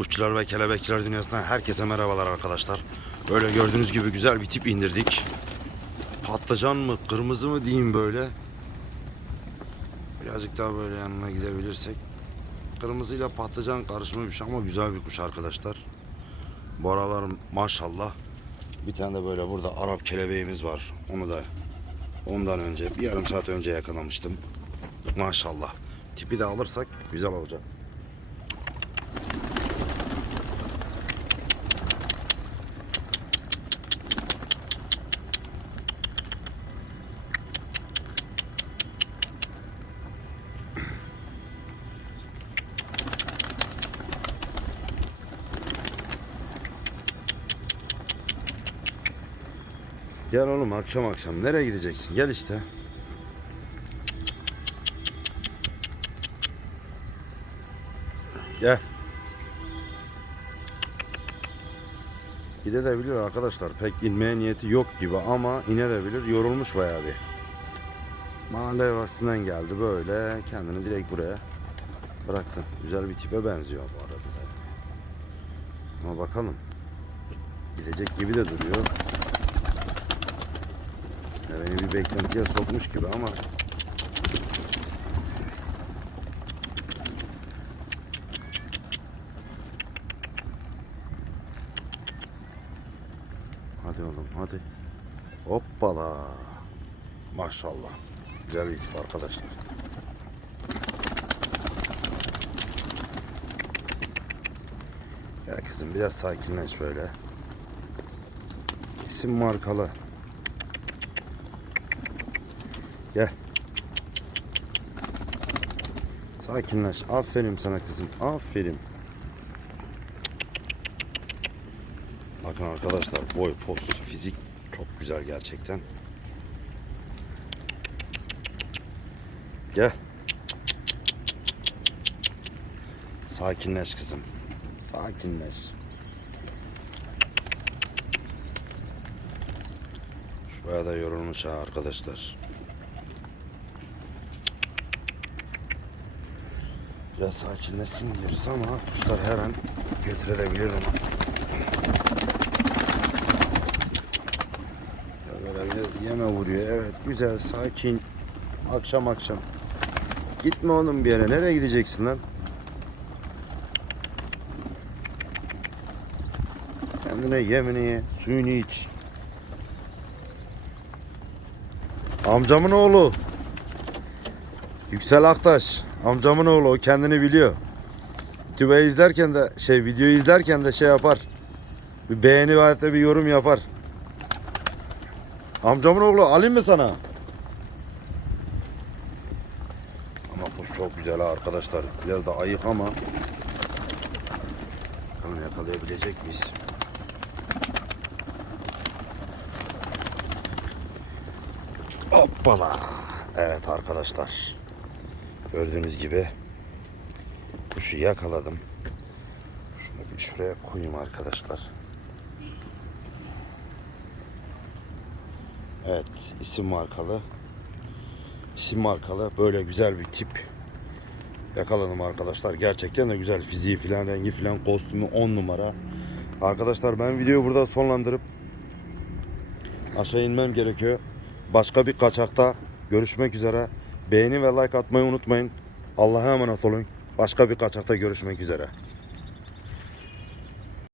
Kuşçular ve kelebekçiler dünyasından herkese merhabalar arkadaşlar. Böyle gördüğünüz gibi güzel bir tip indirdik. Patlıcan mı, kırmızı mı diyeyim böyle. Birazcık daha böyle yanına gidebilirsek. Kırmızıyla patlıcan karışımı bir şey ama güzel bir kuş arkadaşlar. Bu aralar maşallah. Bir tane de böyle burada Arap kelebeğimiz var. Onu da ondan önce bir yarım saat önce yakalamıştım. Maşallah. Tipi de alırsak güzel olacak. Gel oğlum akşam akşam. Nereye gideceksin? Gel işte. Gel. Gidebilir arkadaşlar. Pek inmeye niyeti yok gibi ama inebilir. Yorulmuş bayağı bir. Mahalle evasından geldi böyle. Kendini direkt buraya bıraktı. Güzel bir tipe benziyor bu arada da. Ama bakalım. Gidecek gibi de duruyor. Beni bir beklentiye sokmuş gibi ama Hadi oğlum hadi. Hoppala. Maşallah. Güzel bir tip arkadaşlar. Ya kızım biraz sakinleş böyle. İsim markalı. Gel. Sakinleş. Aferin sana kızım. Aferin. Bakın arkadaşlar boy, poz, fizik çok güzel gerçekten. Gel. Sakinleş kızım. Sakinleş. Bayağı da yorulmuş ha arkadaşlar. Biraz sakinleşsin diyoruz ama kuşlar her an götürebilir onu. Böyle biraz yeme vuruyor. Evet güzel sakin. Akşam akşam. Gitme oğlum bir yere. Nereye gideceksin lan? Kendine yemini ye. Suyunu iç. Amcamın oğlu. Yüksel Aktaş. Amcamın oğlu o kendini biliyor. YouTube'u izlerken de şey videoyu izlerken de şey yapar. Bir beğeni ve de bir yorum yapar. Amcamın oğlu alayım mı sana? Ama kuş çok güzel arkadaşlar. Biraz da ayık ama. Bakalım yakalayabilecek miyiz? Hoppala. Evet arkadaşlar. Gördüğünüz gibi kuşu yakaladım. Şunu bir şuraya koyayım arkadaşlar. Evet isim markalı. İsim markalı böyle güzel bir tip. Yakaladım arkadaşlar. Gerçekten de güzel fiziği filan rengi filan kostümü 10 numara. Arkadaşlar ben videoyu burada sonlandırıp aşağı inmem gerekiyor. Başka bir kaçakta görüşmek üzere. Beğeni ve like atmayı unutmayın. Allah'a emanet olun. Başka bir kaçakta görüşmek üzere.